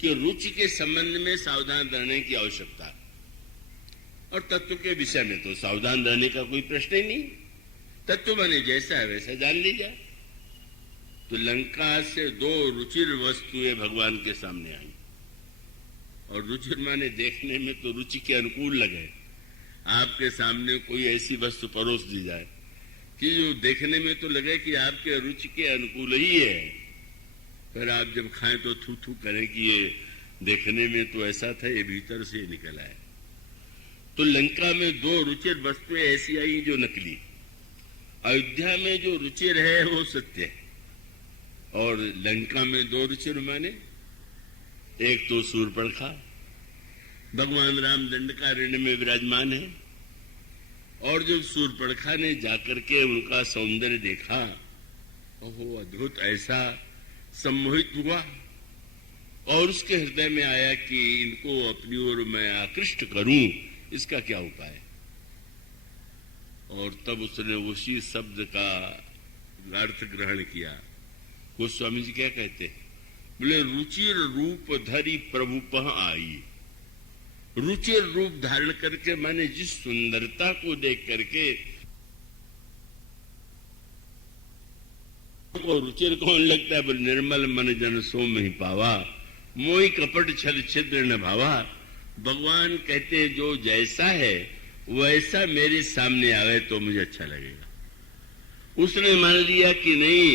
कि रुचि के संबंध में सावधान रहने की आवश्यकता है, और तत्व के विषय में तो सावधान रहने का कोई प्रश्न ही नहीं। तत्व माने जैसा है वैसा जान लीजिए। तो लंका से दो रुचिर वस्तुएं भगवान के सामने आई, और रुचिर माने देखने में तो रुचि के अनुकूल लगे। आपके सामने कोई ऐसी वस्तु परोस दी जाए कि जो देखने में तो लगे कि आपके रुचि के अनुकूल ही है, पर आप जब खाएं तो थू थू करें कि ये देखने में तो ऐसा था, ये भीतर से निकल आए। तो लंका में दो रुचिर वस्तुएं ऐसी आई जो नकली। अयोध्या में जो रुचिर है वो सत्य है, और लंका में दो रुचिर माने एक तो सूर्पणखा, भगवान राम दंडकारण्य में विराजमान है, और जब सूर्पणखा ने जाकर के उनका सौंदर्य देखा, ओहो अद्भुत, ऐसा सम्मोहित हुआ, और उसके हृदय में आया कि इनको अपनी ओर मैं आकृष्ट करूं, इसका क्या उपाय। और तब उसने उसी शब्द का अर्थ ग्रहण किया। गोस्वामी जी क्या कहते हैं, बोले रुचिर रूप धरी प्रभु पह आई। रुचिर रूप धारण करके माने जिस सुंदरता को देख करके, को रुचिर कौन लगता है, बोले निर्मल मन जन सो में ही पावा, मोहि कपट छल छिद्र न भावा। भगवान कहते जो जैसा है वैसा मेरे सामने आवे तो मुझे अच्छा लगेगा। उसने मान लिया कि नहीं,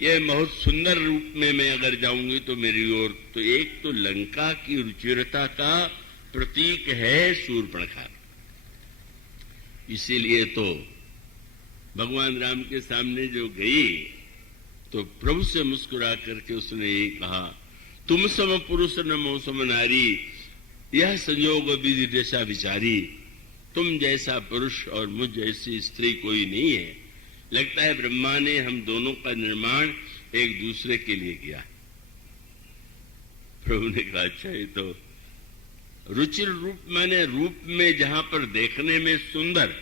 ये बहुत सुंदर रूप में मैं अगर जाऊंगी तो मेरी ओर, तो एक तो लंका की रुचिरता का प्रतीक है सूर्पणखा। इसीलिए तो भगवान राम के सामने जो गई तो प्रभु से मुस्कुरा करके उसने ये कहा, तुम सम पुरुष न मोह सम नारी, यह संयोग विधि दशा विचारी। तुम जैसा पुरुष और मुझ जैसी स्त्री कोई नहीं है। लगता है ब्रह्मा ने हम दोनों का निर्माण एक दूसरे के लिए किया। प्रभु ने कहा, अच्छा ये तो रुचिर रूप माने रूप में जहां पर देखने में सुंदर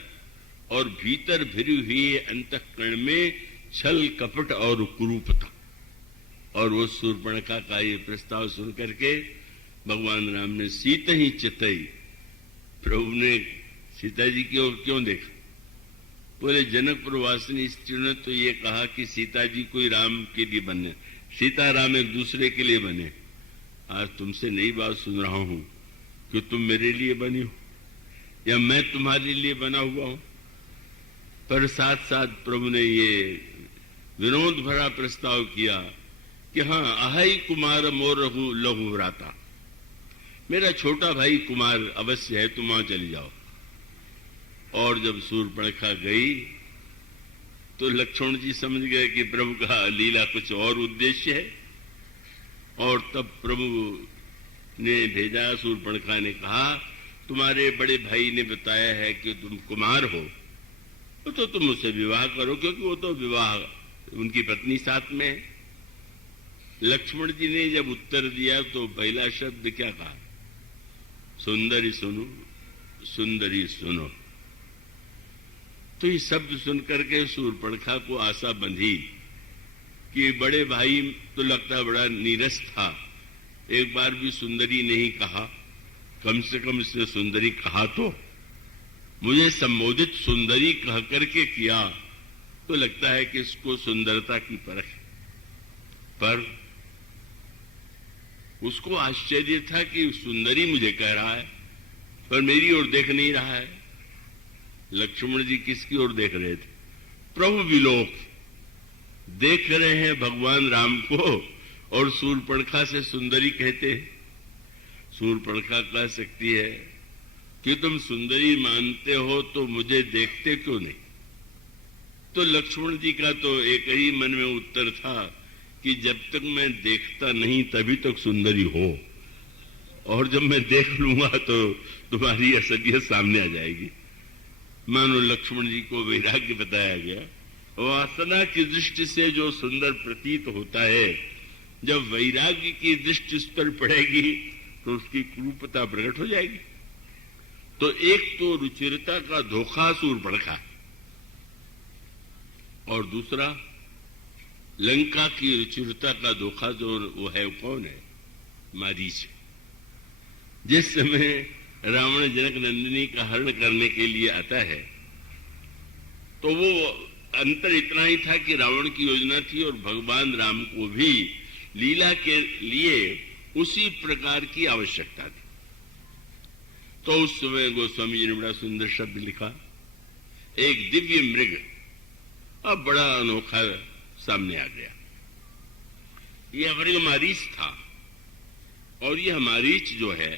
और भीतर भरी हुई अंतःकरण में छल कपट और कुरूपता। और वो सूर्पणखा का ये प्रस्ताव सुन करके भगवान राम ने सीता ही चितई। प्रभु ने सीता जी की ओर क्यों देखा, बोले जनकपुर वासिनी स्त्रियों ने तो ये कहा कि सीता जी कोई राम के लिए बने, सीता राम एक दूसरे के लिए बने। आज तुमसे नई बात सुन रहा हूं कि तुम मेरे लिए बनी हो या मैं तुम्हारे लिए बना हुआ हूं। पर साथ साथ प्रभु ने ये विनोद भरा प्रस्ताव किया कि हाँ, अहई कुमार मोर लहू भ्राता, मेरा छोटा भाई कुमार अवश्य है, तुम वहां चली जाओ। और जब सूर्पणखा गई तो लक्ष्मण जी समझ गए कि प्रभु का लीला कुछ और उद्देश्य है, और तब प्रभु ने भेजा, सूर्पणखा ने कहा, तुम्हारे बड़े भाई ने बताया है कि तुम कुमार हो, तो तुम उससे विवाह करो, क्योंकि वो तो विवाह उनकी पत्नी साथ में है। लक्ष्मण जी ने जब उत्तर दिया तो पहला शब्द क्या कहा, सुंदरी सुनो, सुंदरी सुनो। तो ये शब्द सुनकर के सूर्पणखा को आशा बंधी कि बड़े भाई तो लगता है बड़ा नीरस था, एक बार भी सुंदरी नहीं कहा, कम से कम इसने सुंदरी कहा तो मुझे संबोधित सुंदरी कह करके किया, तो लगता है कि इसको सुंदरता की परख है। पर उसको आश्चर्य था कि सुंदरी मुझे कह रहा है पर मेरी ओर देख नहीं रहा है। लक्ष्मण जी किसकी ओर देख रहे थे, प्रभु विलोक देख रहे हैं भगवान राम को, और सूर्पणखा से सुंदरी कहते हैं। सूर्पणखा कह सकती है कि तुम सुंदरी मानते हो तो मुझे देखते क्यों नहीं। तो लक्ष्मण जी का तो एक ही मन में उत्तर था कि जब तक मैं देखता नहीं तभी तक सुंदरी हो, और जब मैं देख लूंगा तो तुम्हारी असलियत सामने आ जाएगी। मानो लक्ष्मण जी को वैराग्य बताया गया। वासना की दृष्टि से जो सुंदर प्रतीत होता है, जब वैराग्य की दृष्टि उस पर पड़ेगी तो उसकी क्रूरता प्रकट हो जाएगी। तो एक तो रुचिरता का धोखा सूर्पणखा, और दूसरा लंका की रुचिरता का धोखा जो वो है, कौन है, मारीच। जिस समय रावण जनक नंदिनी का हरण करने के लिए आता है तो वो अंतर इतना ही था कि रावण की योजना थी और भगवान राम को भी लीला के लिए उसी प्रकार की आवश्यकता थी। तो उस समय गोस्वामी जी ने बड़ा सुंदर शब्द लिखा, एक दिव्य मृग अब बड़ा अनोखा सामने आ गया। यह मृग मारीच था और यह मारीच जो है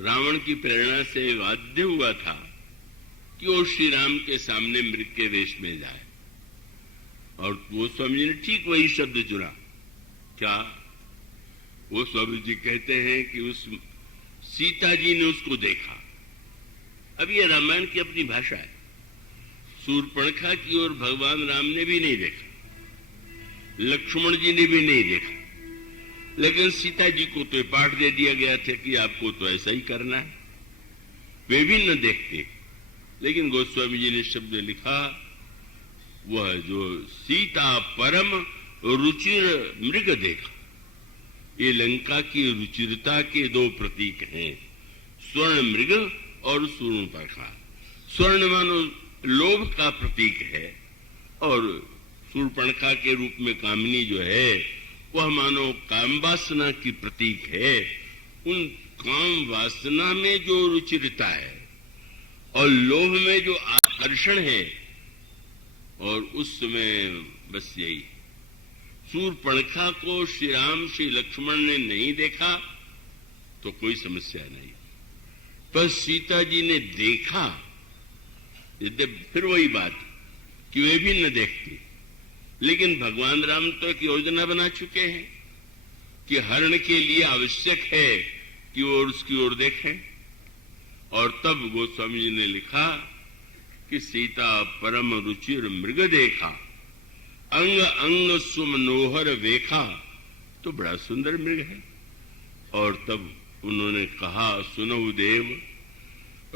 रावण की प्रेरणा से बाध्य हुआ था कि वो श्री राम के सामने मृग के वेश में जाए। और वो स्वामी जी ने ठीक वही शब्द चुना। क्या? वो स्वामी जी कहते हैं कि उस सीता जी ने उसको देखा। अब ये रामायण की अपनी भाषा है। शूर्पणखा की ओर भगवान राम ने भी नहीं देखा, लक्ष्मण जी ने भी नहीं देखा, लेकिन सीता जी को तो पाठ दे दिया गया था कि आपको तो ऐसा ही करना है। वे भी न देखते, लेकिन गोस्वामी जी ने शब्द लिखा, वह जो सीता परम रुचिर मृग देखा। ये लंका की रुचिरता के दो प्रतीक हैं, स्वर्ण मृग और शूर्पणखा। स्वर्ण मानो लोभ का प्रतीक है और शूर्पणखा के रूप में कामिनी जो है वह मानो काम वासना की प्रतीक है। उन काम वासना में जो रुचिरता है और लोभ में जो आकर्षण है, और उस समय बस यही शूर्पणखा को श्री राम श्री लक्ष्मण ने नहीं देखा तो कोई समस्या नहीं, पर सीता जी ने देखा। फिर वही बात कि वे भी न देखती, लेकिन भगवान राम तो एक योजना बना चुके हैं कि हरण के लिए आवश्यक है कि वो उसकी ओर देखें। और तब गोस्वामी जी ने लिखा कि सीता परम रुचिर मृग देखा, अंग अंग सुमनोहर वेखा। तो बड़ा सुंदर मृग है। और तब उन्होंने कहा, सुनहु देव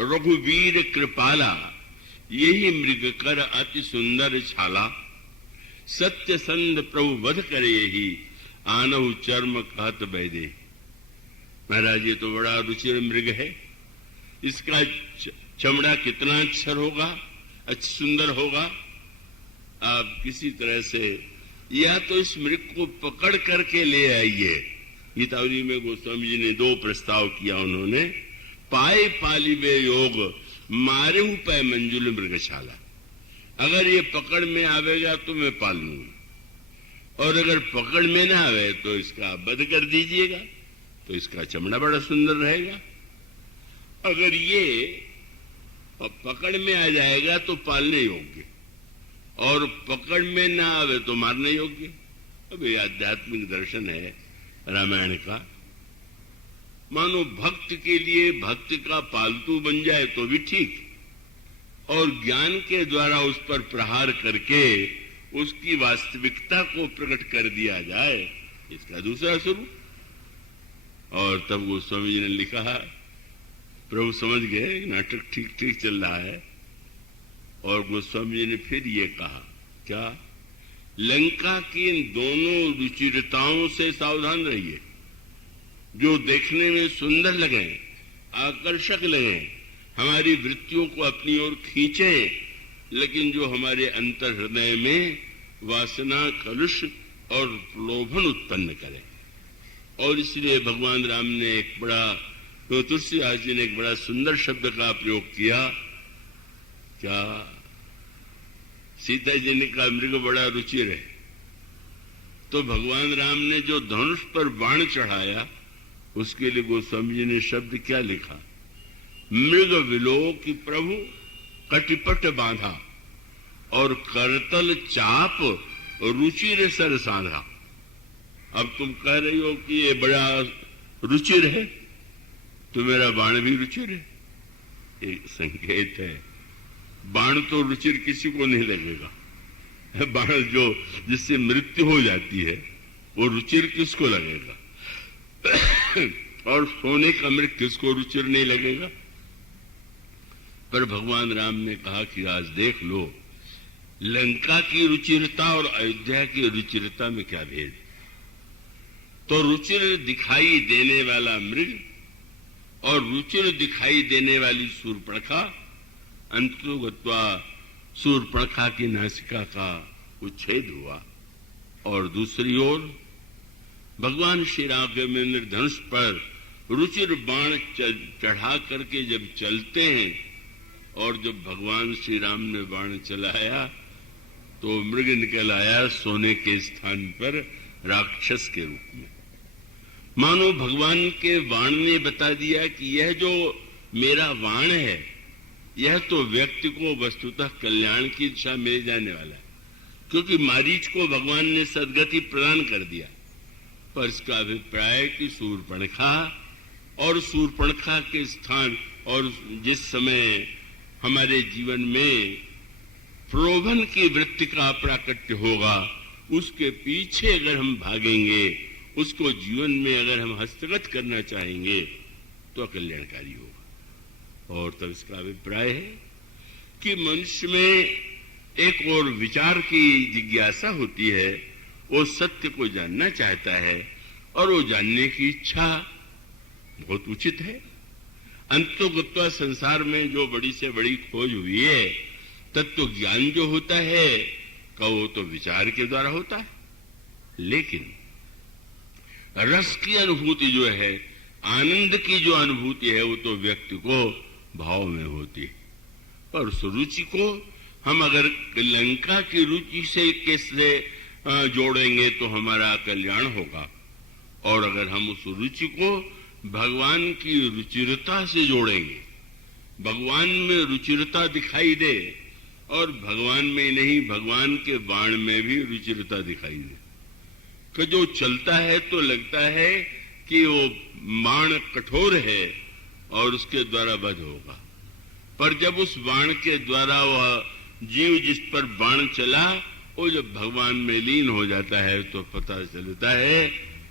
रघुवीर कृपाला, यही मृग कर अति सुंदर छाला। सत्य संद प्रभु वध करे ही, आनहु चर्म कहत बैदे। महाराज ये तो बड़ा रुचिर मृग है। इसका चमड़ा कितना अक्षर होगा, अच्छा सुंदर होगा। आप किसी तरह से या तो इस मृग को पकड़ करके ले आइए। गीतावली में गोस्वामी जी ने दो प्रस्ताव किया। उन्होंने पाए पालिबे योग, मारे पै मंजुल मृगशाला। अगर ये पकड़ में आवेगा तो मैं पाल लूंगा, और अगर पकड़ में ना आवे तो इसका वध कर दीजिएगा, तो इसका चमड़ा बड़ा सुंदर रहेगा। अगर ये पकड़ में आ जाएगा तो पालने योग्य, और पकड़ में ना आवे तो मारने योग्य। अब ये आध्यात्मिक दर्शन है रामायण का। मानो भक्त के लिए भक्त का पालतू बन जाए तो भी ठीक, और ज्ञान के द्वारा उस पर प्रहार करके उसकी वास्तविकता को प्रकट कर दिया जाए, इसका दूसरा स्वरूप। और तब गोस्वामी जी ने लिखा, प्रभु समझ गए नाटक ठीक ठीक चल रहा है। और गोस्वामी जी ने फिर ये कहा, क्या? लंका की इन दोनों रुचिरताओं से सावधान रहिए। जो देखने में सुंदर लगे, आकर्षक लगे, हमारी वृत्तियों को अपनी ओर खींचे, लेकिन जो हमारे अंतर हृदय में वासना, कलुष और प्रलोभन उत्पन्न करे। और इसलिए भगवान राम ने एक बड़ा, तो तुलसीदास जी ने एक बड़ा सुंदर शब्द का प्रयोग किया। क्या? सीता जी ने कहा मृग बड़ा रुचिर है, तो भगवान राम ने जो धनुष पर बाण चढ़ाया उसके लिए गोस्वामी जी ने शब्द क्या लिखा? मृग विलोक प्रभु कटिपट बांधा, और करतल चाप रुचिर सर साधा। अब तुम कह रही हो कि ये बड़ा रुचिर है, तो मेरा बाण भी रुचिर है। एक संकेत है, बाण तो रुचिर किसी को नहीं लगेगा। बाण जो जिससे मृत्यु हो जाती है वो रुचिर किसको लगेगा? और सोने का मृग किसको रुचिर नहीं लगेगा? पर भगवान राम ने कहा कि आज देख लो लंका की रुचिरता और अयोध्या की रुचिरता में क्या भेद। तो रुचिर दिखाई देने वाला मृग और रुचिर दिखाई देने वाली शूर्पणखा अंतुगत्वा शूर्पणखा की नासिका का उच्छेद हुआ। और दूसरी ओर भगवान श्री राम के धनुष पर रुचिर बाण चढ़ा करके जब चलते हैं और जब भगवान श्री राम ने बाण चलाया तो मृग निकल आया सोने के स्थान पर राक्षस के रूप में। मानो भगवान के बाण ने बता दिया कि यह जो मेरा बाण है यह तो व्यक्ति को वस्तुतः कल्याण की दिशा में ले जाने वाला है, क्योंकि मारीच को भगवान ने सद्गति प्रदान कर दिया। पर इसका अभिप्राय है कि शूर्पणखा और शूर्पणखा के स्थान और जिस समय हमारे जीवन में प्रलोभन की वृत्ति का प्राकट्य होगा उसके पीछे अगर हम भागेंगे, उसको जीवन में अगर हम हस्तगत करना चाहेंगे तो अकल्याणकारी होगा। और तब इसका अभिप्राय है कि मनुष्य में एक और विचार की जिज्ञासा होती है, वो सत्य को जानना चाहता है और वो जानने की इच्छा बहुत उचित है। अंततोगत्वा संसार में जो बड़ी से बड़ी खोज हुई है, तत्व ज्ञान जो होता है का वो तो विचार के द्वारा होता है, लेकिन रस की अनुभूति जो है, आनंद की जो अनुभूति है, वो तो व्यक्ति को भाव में होती है। पर उस रुचि को हम अगर लंका की रुचि से कैसे जोड़ेंगे तो हमारा कल्याण होगा, और अगर हम उस रुचि को भगवान की रुचिरता से जोड़ेंगे, भगवान में रुचिरता दिखाई दे और भगवान में नहीं भगवान के बाण में भी रुचिरता दिखाई दे, कि जो चलता है तो लगता है कि वो बाण कठोर है और उसके द्वारा वध होगा, पर जब उस बाण के द्वारा वह जीव जिस पर बाण चला वो जब भगवान में लीन हो जाता है तो पता चलता है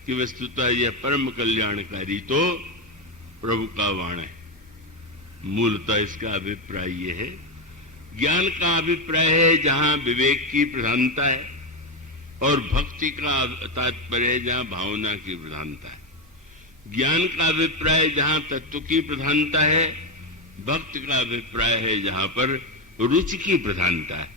कि वस्तुतः यह परम कल्याणकारी तो प्रभु का बाण है। मूलतः इसका अभिप्राय यह है, ज्ञान का अभिप्राय है जहां विवेक की प्रधानता है, और भक्ति का तात्पर्य है जहां भावना की प्रधानता है। ज्ञान का अभिप्राय जहां तत्व की प्रधानता है, भक्ति का अभिप्राय है जहां पर रुचि की प्रधानता है।